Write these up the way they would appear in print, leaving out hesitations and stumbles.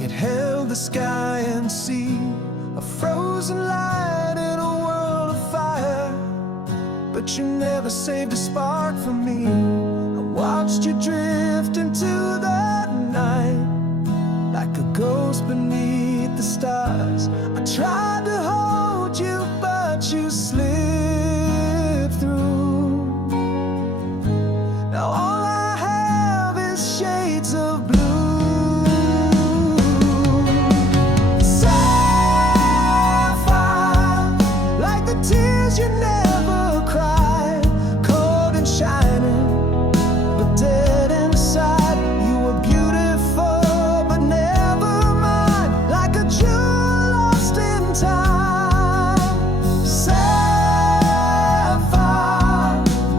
like it held the sky and sea, a frozen light in a world of fire. But you never saved a spark for me. I watched you drift into the night like a ghost beneath the stars. I tried to hold you, but you slipped through. Now all I have is shades of blue. Sapphire, like the tears you never cried, cold and shining, but dead inside. You were beautiful, but never mine, like a jewel lost in time. Sapphire,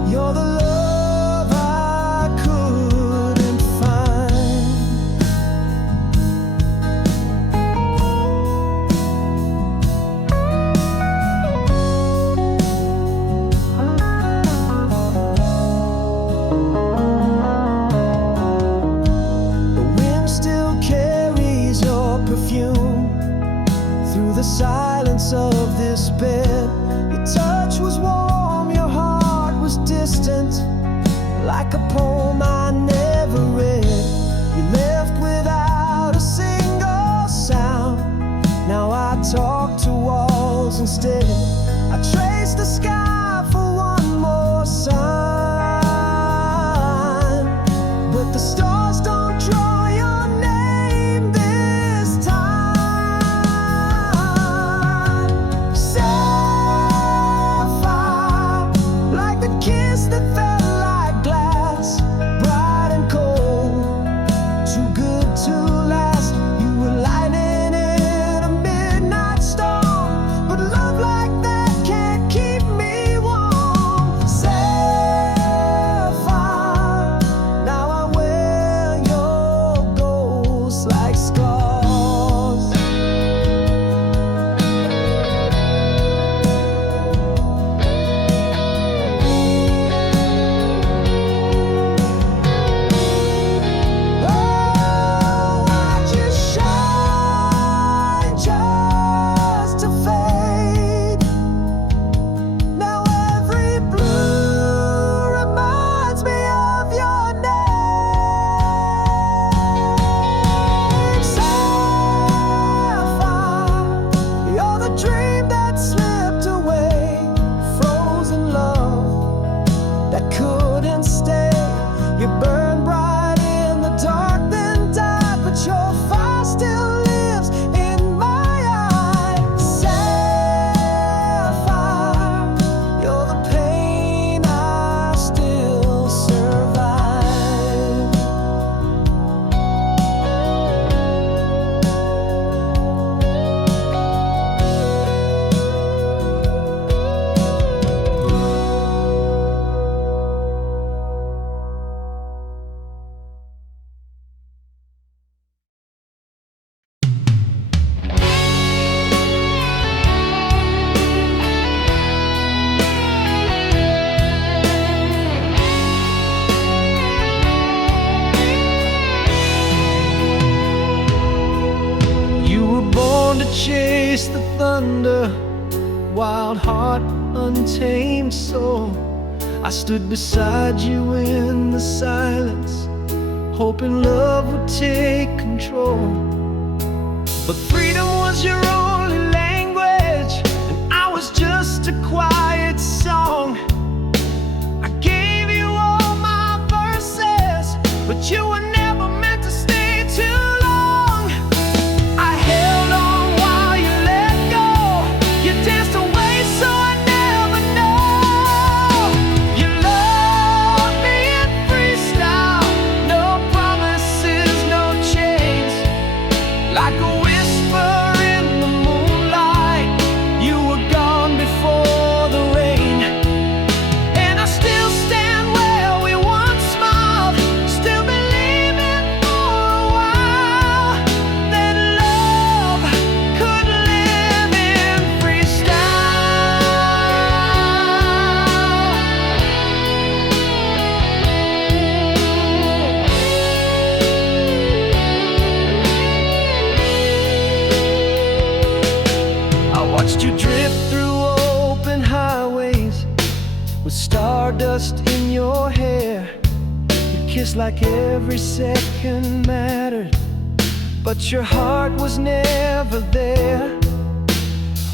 you're the love I couldn't find. The wind still carries your perfume through the silence of this bed. Your touch was warm, your heart was distant, like a poem I never read. You left without a single sound. Now I talk to walls instead. I trace the sky for one more sign, but the stars don't draw your name this time. Sapphire, like the kiss that felt like glass, bright and cold, too good to last. You were lightning in a midnight storm, but love like that can't keep me warm. Sapphire, now I wear your ghost like scars. Oh, why'd you shine just to fade? Now every blue reminds me of your name. Sapphire, you're the dream that slipped away, frozen love that couldn't stay. You burned bright in the dark, then died, but your fire still lives in my eyes. Sapphire, you're the pain I still survive. You were born to chase the thunder, wild heart, untamed soul. I stood beside you in the silence, hoping love would take control. But freedom was your only language, and I was just a quiet song. I gave you all my verses, but you were never meant to stay too long. I held on while you let go. You danced away, so I never know. You loved me in freestyle, no promises, no chains. Like a whisper in the moonlight, you were gone before dust in your hair. Your kiss like every second mattered, but your heart was never there.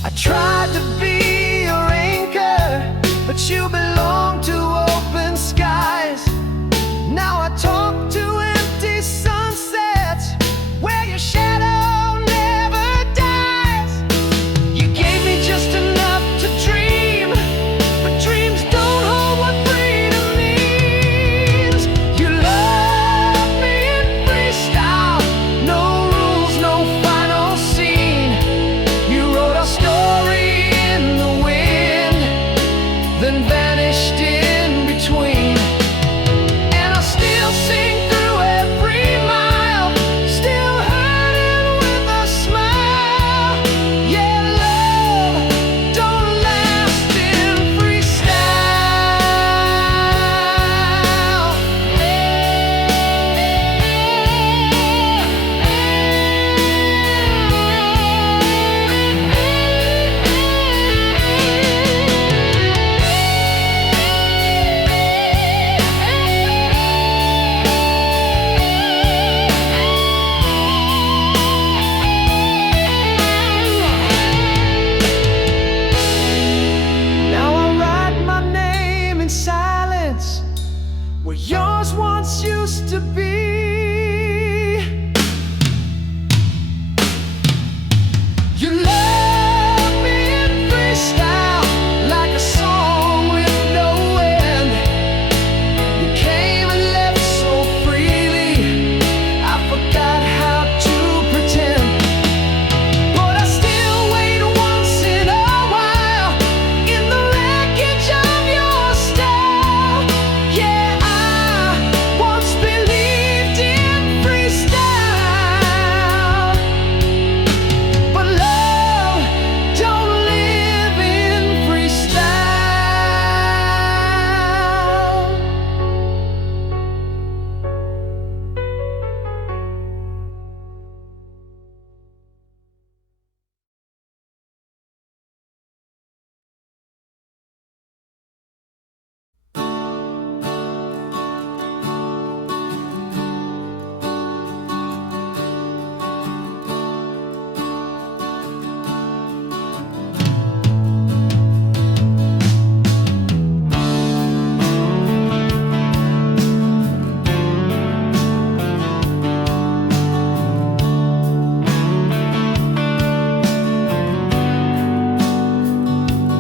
I tried to be your anchor, but you belong to open skies. Now I talk to empty sunsets where your shadow never dies. You gave me just enough to dream, but dreams don't hold what freedom means. You love me in freestyle, no rules, no final scene. You wrote our story in the wind, then vanished in between. And I still sing through every mile, still hurting with a smile. Yeah, love don't last in freestyle. Now I write my name in silence where yours once used to be. You love me in freestyle like a song with no end. You came and left so freely, I forgot how to pretend. But I still wait once in a while in the wreckage of your style. Yeah, I once believed in freestyle, but love don't live in freestyle.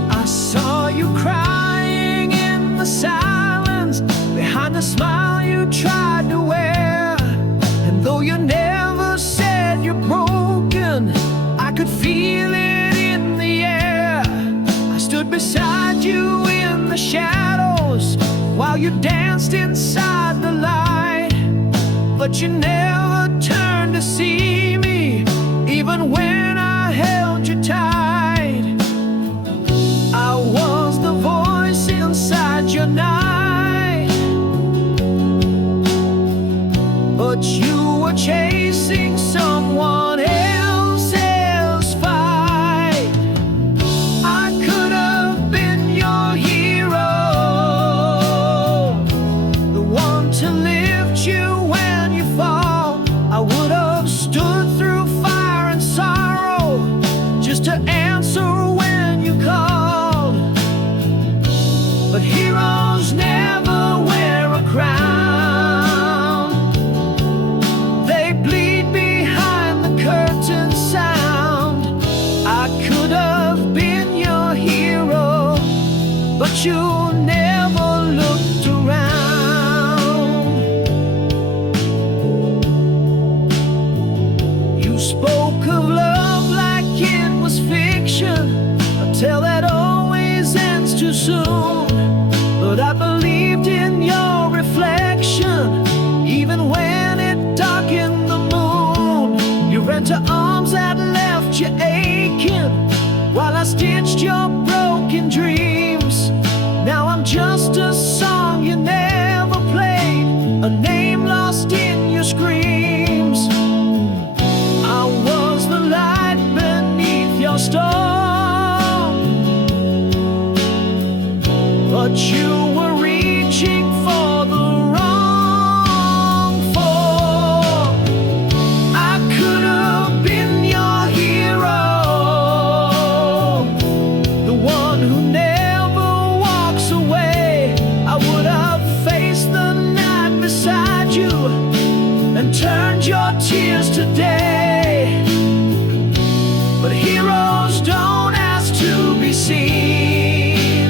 I saw you crying in the silence behind the smile you tried to wear. And though you never said you're broken, I could feel it in the air. I stood beside you in the shadows while you danced inside the light, but you never turned to see me, even when I held you tight. I was the voice inside your night, but you were chasing someone else's fight. I could have been your hero, the one to lift you when you fall. I would have stood through fire and sorrow just to answer when you called. But heroes never wear a crown, they bleed behind the curtain. beside you and turned your tears to day. But heroes don't ask to be seen.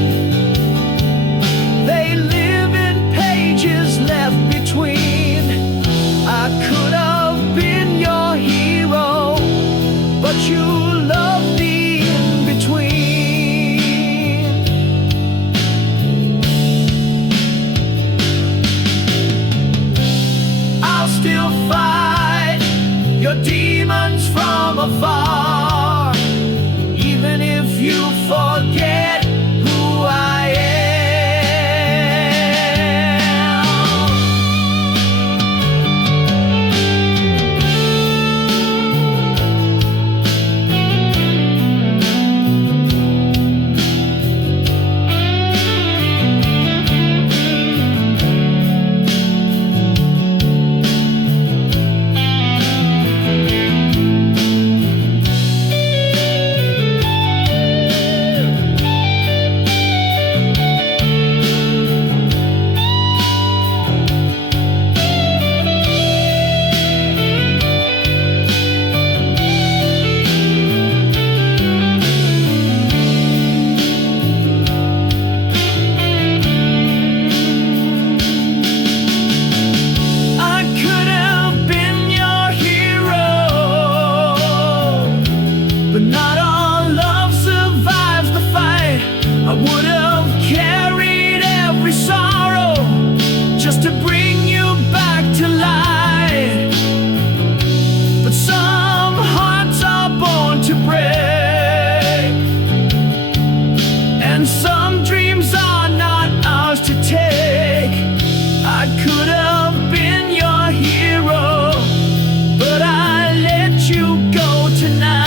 They live in pages left between. I could have been your hero, but you loved the in-between. I'll still fight your demons from afar, even if you forget who I am. But not all love survives the fight. I would have carried every sorrow just to bring you back to light. But some hearts are born to break, and some dreams are not ours to take. I could have been your hero, but I let you go tonight.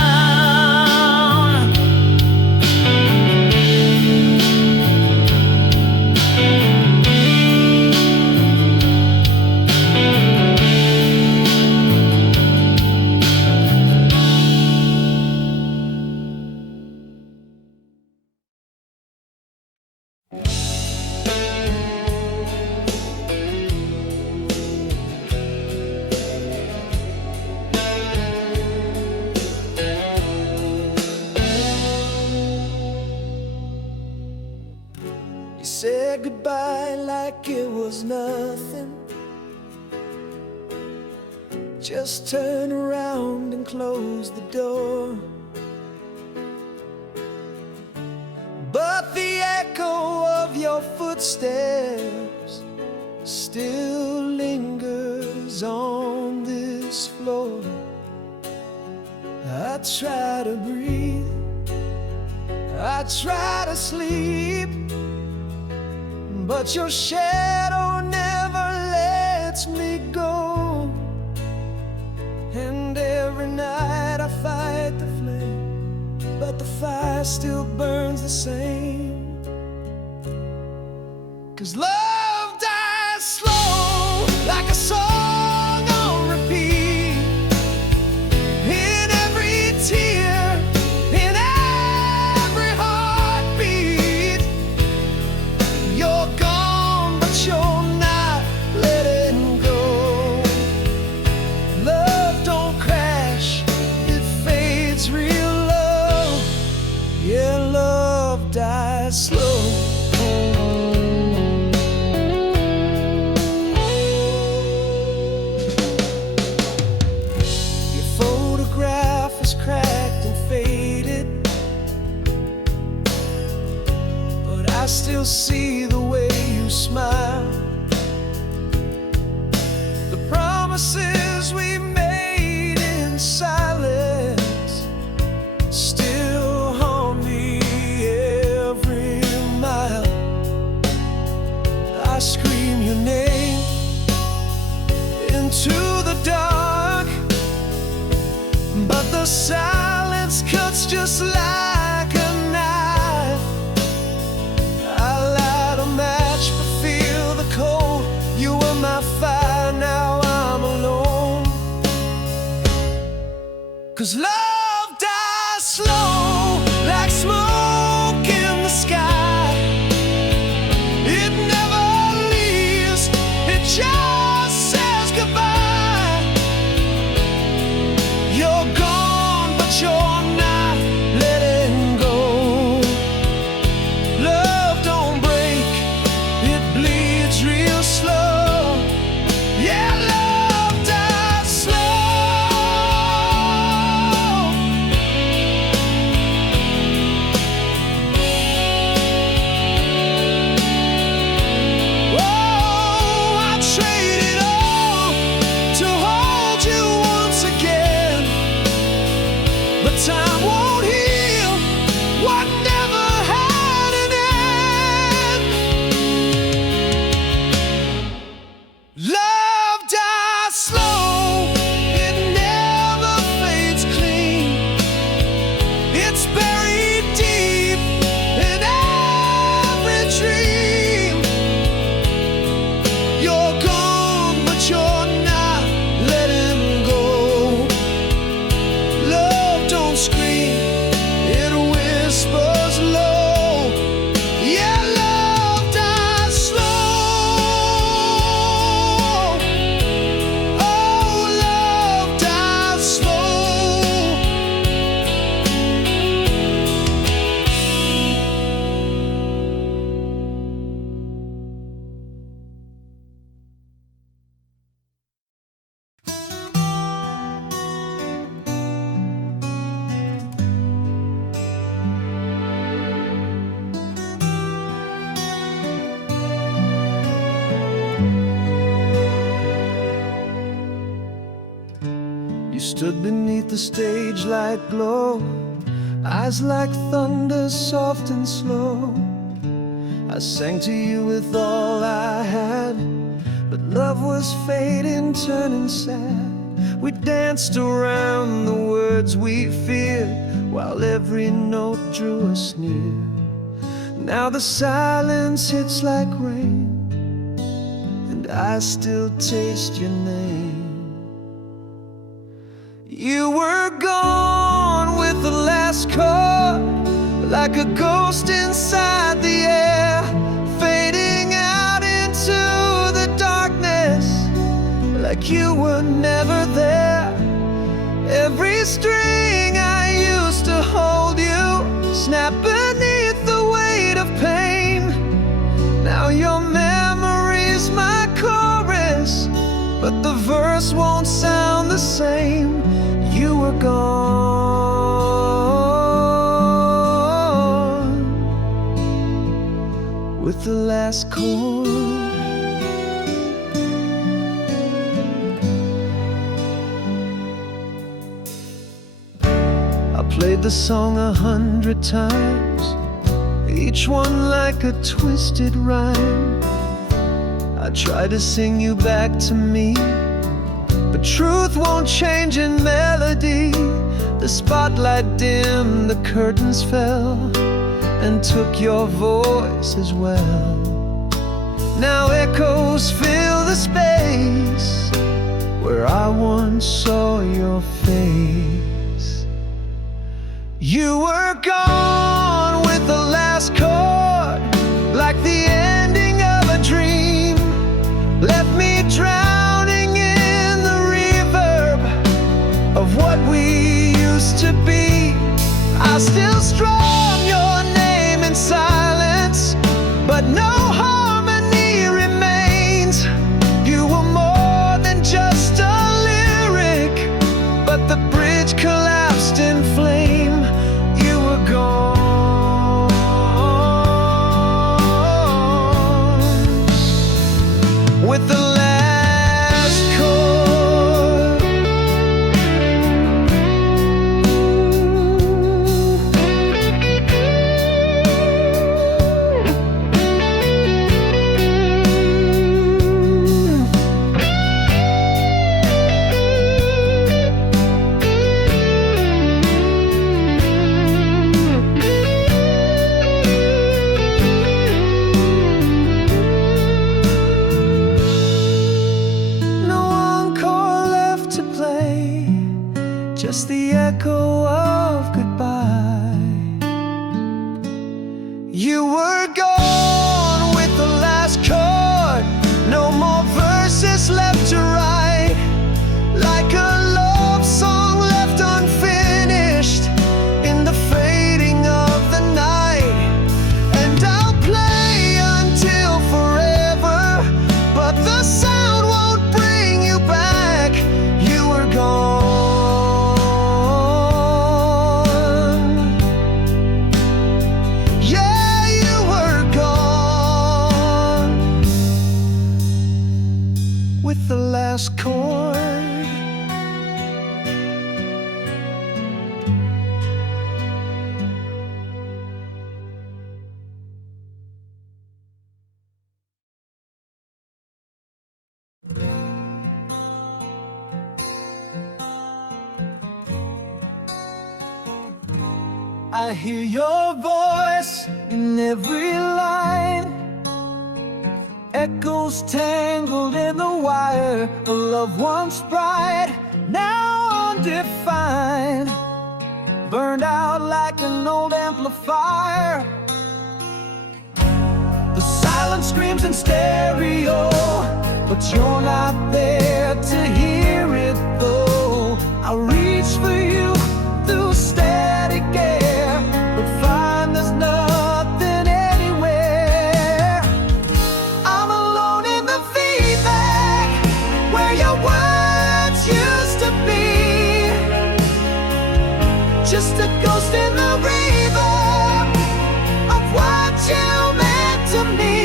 You said goodbye like it was nothing. Just turn around and close the door. But the echo of your footsteps still lingers on this floor. I try to breathe, I try to sleep, but your shadow never lets me go. And every night I fight the flame, but the fire still burns the same. 'Cause love dies slow, like a song on repeat. In every tear, in every heartbeat. You're gone, but you're not letting go. Love don't crash, it fades real low. Yeah, love dies slow. Your photograph is cracked and faded, but I still see the way you smile. The promises we made in silence still haunt me every mile. I scream your name into the dark, but the silence cuts just like a knife. I light a match but feel the cold. You were my fire, now I'm alone. 'Cause love dies slow, like smoke in the sky. It never leaves, it just stood beneath the stage light glow, eyes like thunder, soft and slow. I sang to you with all I had, but love was fading, turning sad. We danced around the words we feared, while every note drew us near. Now the silence hits like rain, and I still taste your name. You were gone with the last chord, like a ghost inside the air, fading out into the darkness, like you were never there. Every string I used to hold you snapped beneath the weight of pain. Now your memory's my chorus, but the verse won't sound the same. You were gone with the last chord. I played the song 100 times, each one like a twisted rhyme. I tried to sing you back to me, but truth won't change in melody. The spotlight dimmed, the curtains fell, and took your voice as well. Now echoes fill the space where I once saw your face. You were gone with the last chord, like the ending of a dream. Left me drowning in the reverb of what we used to be. I still strum your name in silence, but no harmony remains. You were more than just a lyric, but the bridge collapsed in flame. You were gone with the last chord. Just the echo of goodbye. You were gone with the last chord, no more verses left to write, like a love song left unfinished in the fading of the night. And I'll play until forever, but the sound won't bring you back. You were gone. With the last chord. I hear your voice in every line, echoes tangled in the wire. A love once bright, now undefined, burned out like an old amplifier. The silence screams in stereo, but you're not there to hear it though. I reach for you through static air, but find there's nothing anywhere. I'm alone in the feedback where your words used to be, just a ghost in the reverb of what you meant to me.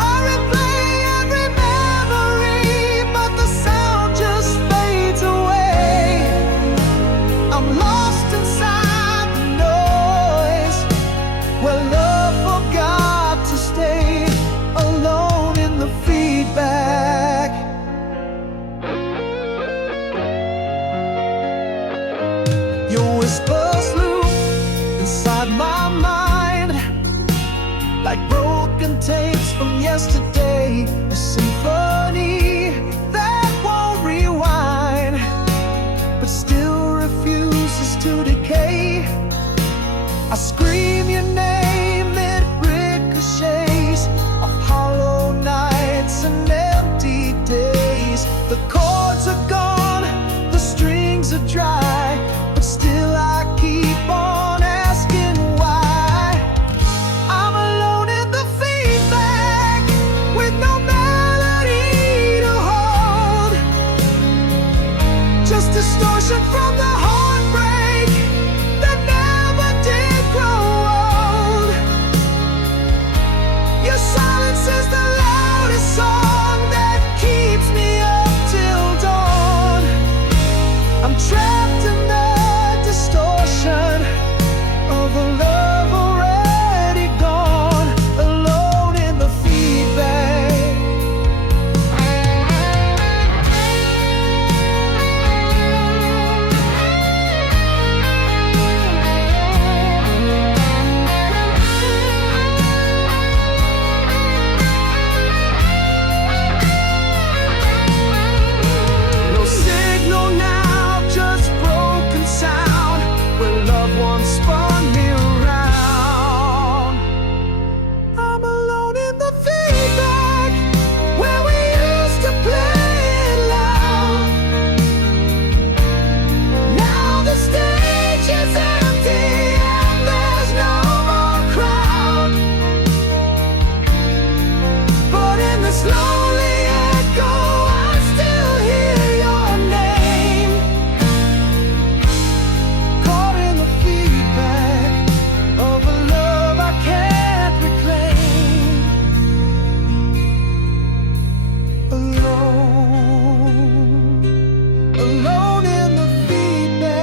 I replay every memory, but the sound just fades. cassette tapes from yesterday, a symphony that won't rewind, but still refuses to decay. I scream your name, it ricochets off hollow nights and empty days. The chords are gone, the strings are dry, but still I keep on asking why. I'm alone in the feedback with no melody to hold, just distortion from the heartbreak that never did grow old. Your silence is the loudest song that keeps me up till dawn. I'm trapped in the distortion of a love already gone, alone in the feedback. No signal now, just broken sound where love once spun me around. I'm alone in the feedback where we used to play it loud. Now the stage is empty and there's no more crowd, but in this lonely echo I still hear your name, caught in the feedback of a love I can't reclaim. Alone in the feedback.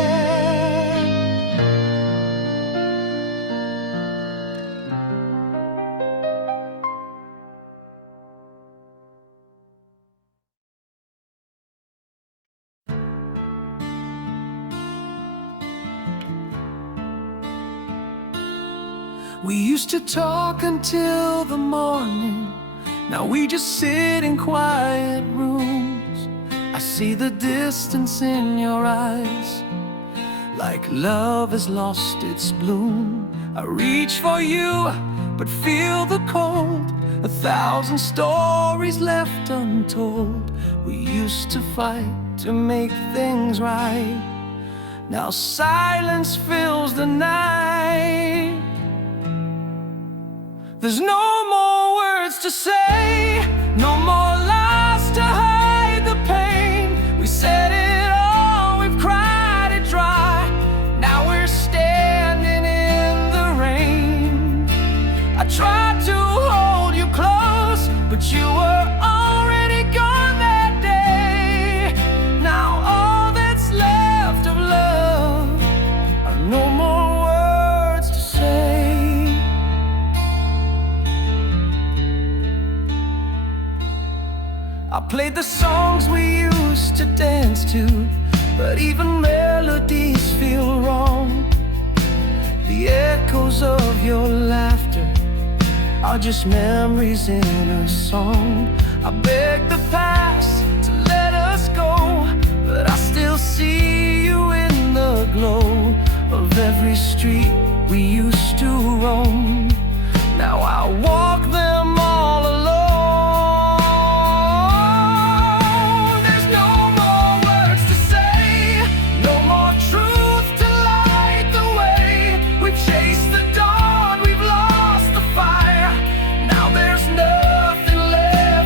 We used to talk until the morning, now we just sit in quiet rooms. I see the distance in your eyes, like love has lost its bloom. I reach for you, but feel the cold. 1,000 stories left untold. We used to fight to make things right, now silence fills the night. There's no more words to say, no more lies to hide the pain. We said it all, we've cried it dry. Now we're standing in the rain. I tried to hold you close, but you were already gone that day. Now all that's left of love are no more words to say. I played the songs we used to dance to, but even melodies feel wrong. The echoes of your laughter are just memories in a song. I beg the past to let us go, but I still see you in the glow of every street we used to roam. Now I walk them all alone. There's no more words to say, no more truth to light the way. We've chased the dawn, we've lost the fire. Now there's nothing left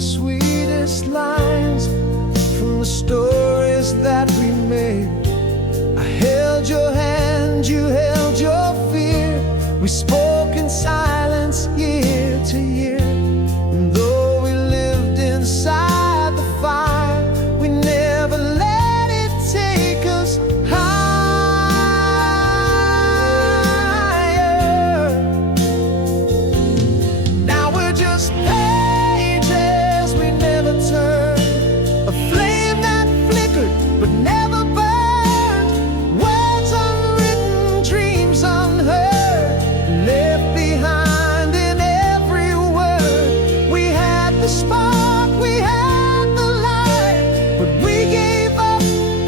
the sweetest lines from the stories that we made. I held your hand, you held your fear. We spoke in silence year to year. And though we lived inside the fire, we never let it take us higher. Now we're just pages we never turned, a flame that flickered but never burned, words unwritten, dreams unheard, left behind in every word. We had the spark, we had the light, but we gave up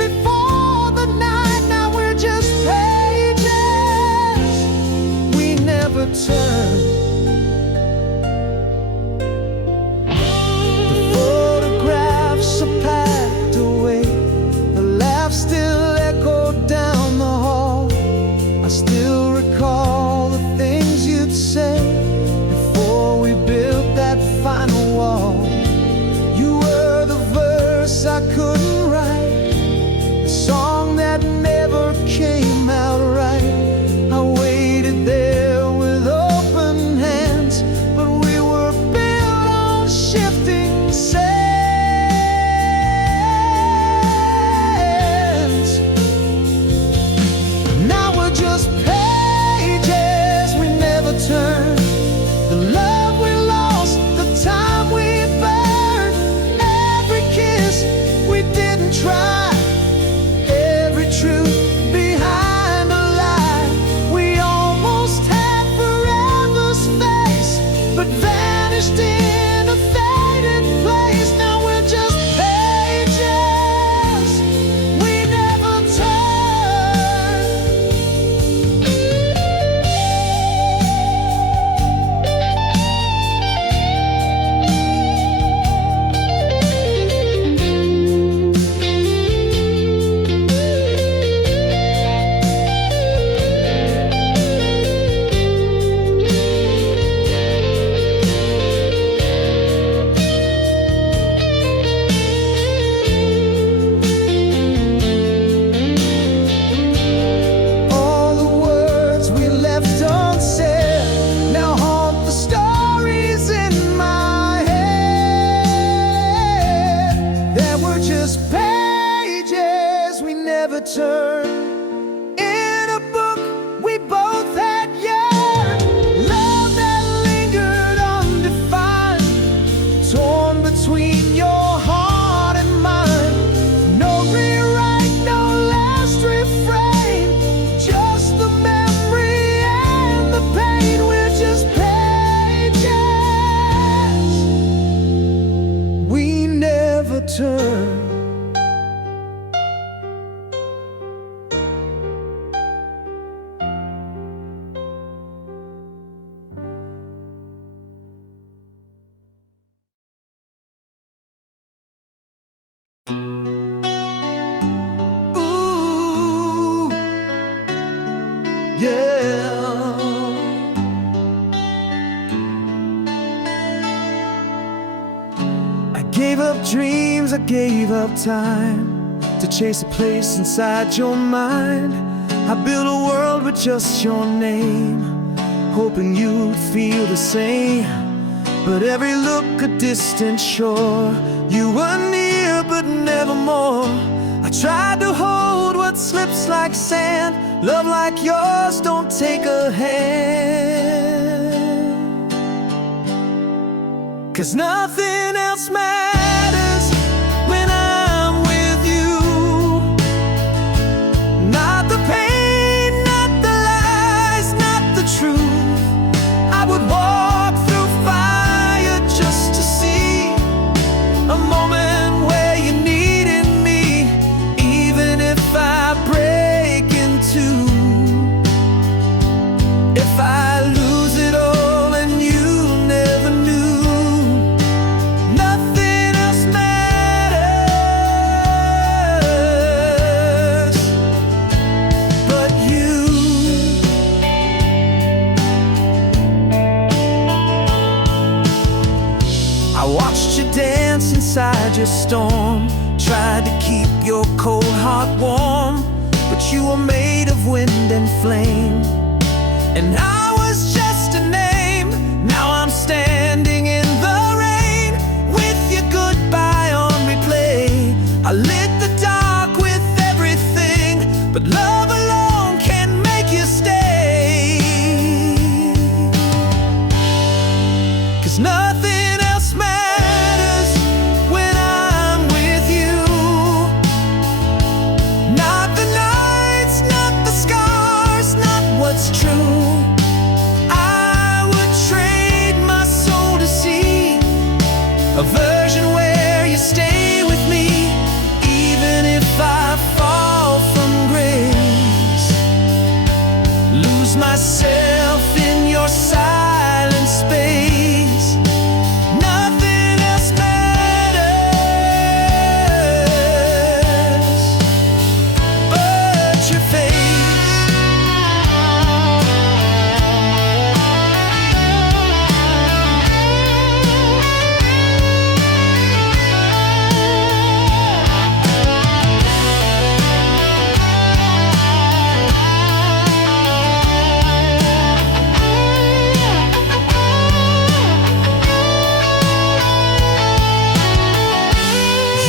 before the night. Now we're just pages we never turned. The photographs are packed away, the laughs still echo down the hall. I still recall the things you'd say before we built that final wall. You were the verse I couldn't write, the song that never came out right. I waited there with open hands, but we were built on shifting sands. Now we're just pages we never turned, the love we lost, the time we burned, every kiss we didn't try, every truth behind a lie. We almost had forever's face, but vanished in a faded place. Now we're just pages we never turned. All the words we left unsaid now haunt the stories in my head. There were just pages we never turned, in a book we both had yearned, love that lingered undefined, torn between your heart and mine. No rewrite, no last refrain, just the memory and the pain. We're just pages we never turn. Ooh, yeah. I gave up dreams, I gave up time to chase a place inside your mind. I built a world with just your name, hoping you'd feel the same. But every look a distant shore, you were near but never more. I tried to hold what slips like sand, love like yours don't take a hand. 'Cause nothing else matters when I'm with you. Not the pain, not the lies, not the truth. I would walk through fire just to see a moment where you needed me, even if I break in two. If I lose it all and you never knew, nothing I watched you dance inside your storm, tried to keep your cold heart warm, but you were made of wind and flame, and I was just a name. Now I'm standing in the rain with your goodbye on replay. I lit the dark with everything, but love alone can make you stay. 'Cause nothing else matters when I'm with you. Not the nights, not the scars, not what's true. I would trade my soul to see a version where you stay with me, even if I fall from grace. Lose myself in your silent space. Nothing else matters but your face.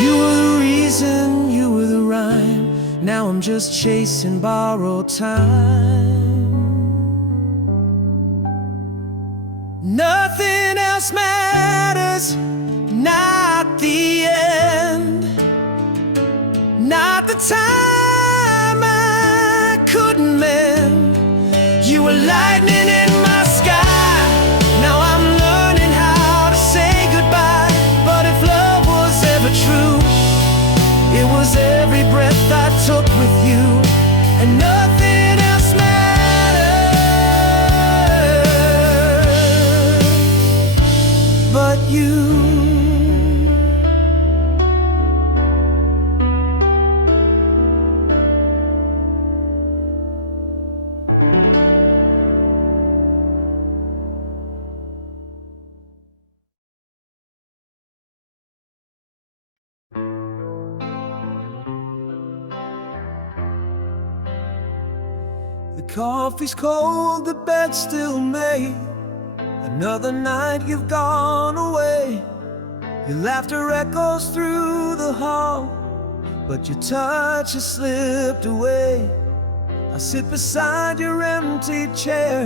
You were the reason, you were the rhyme. Now I'm just chasing borrowed time. Nothing else matters, not the end, not the time I couldn't mend. You were lightning in my sky. Now I'm learning how to say goodbye. But if love was ever true, it was every breath I took with you, and nothing else matters but you. The coffee's cold, the bed's still made. Another night you've gone away. Your laughter echoes through the hall, but your touch has slipped away. I sit beside your empty chair,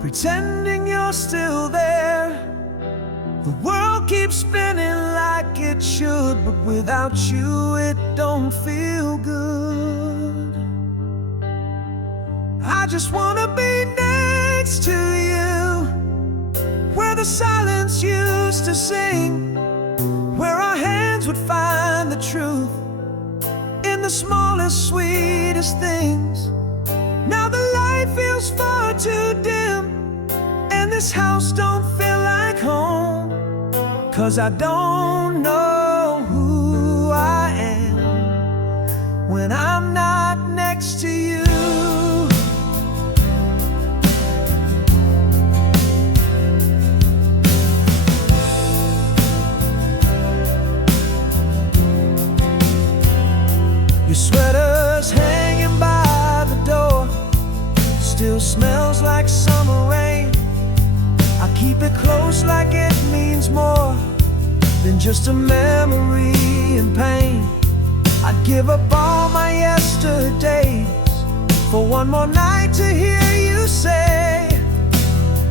pretending you're still there. The world keeps spinning like it should, but without you it don't feel good. I just wanna be next to you, where the silence used to sing, where our hands would find the truth in the smallest, sweetest things. Now the light feels far too dim, and this house don't feel like home, 'cause I don't know who I am when I'm not next to you. Your sweater's hanging by the door, still smells like summer rain. I keep it close like it means more than just a memory and pain. I'd give up all my yesterdays for one more night to hear you say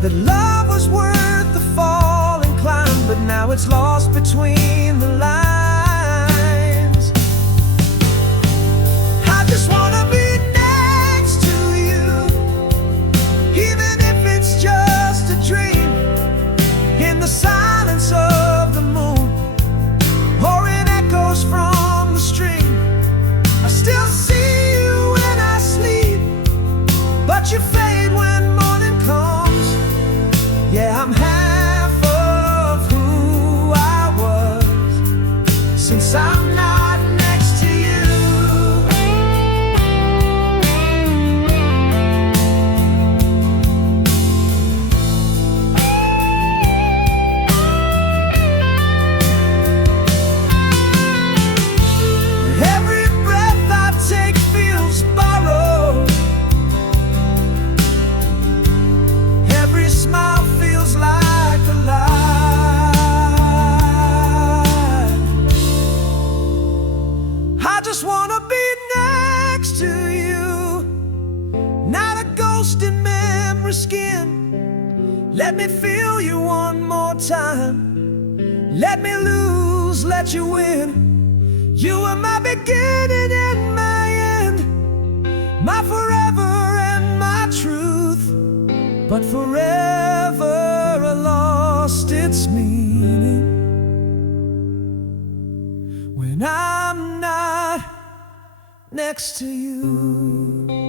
that love was worth the fall and climb, but now it's lost between the lines. Just wanna be next to you, even if it's just a dream, in the silence of the moon, or in echoes from the stream. I still see you when I sleep, but you fade when morning comes. Yeah, I'm half of who I was, since I'm not next to you. Let me lose, let you win. You were my beginning and my end, my forever and my truth. But forever lost its meaning when I'm not next to you.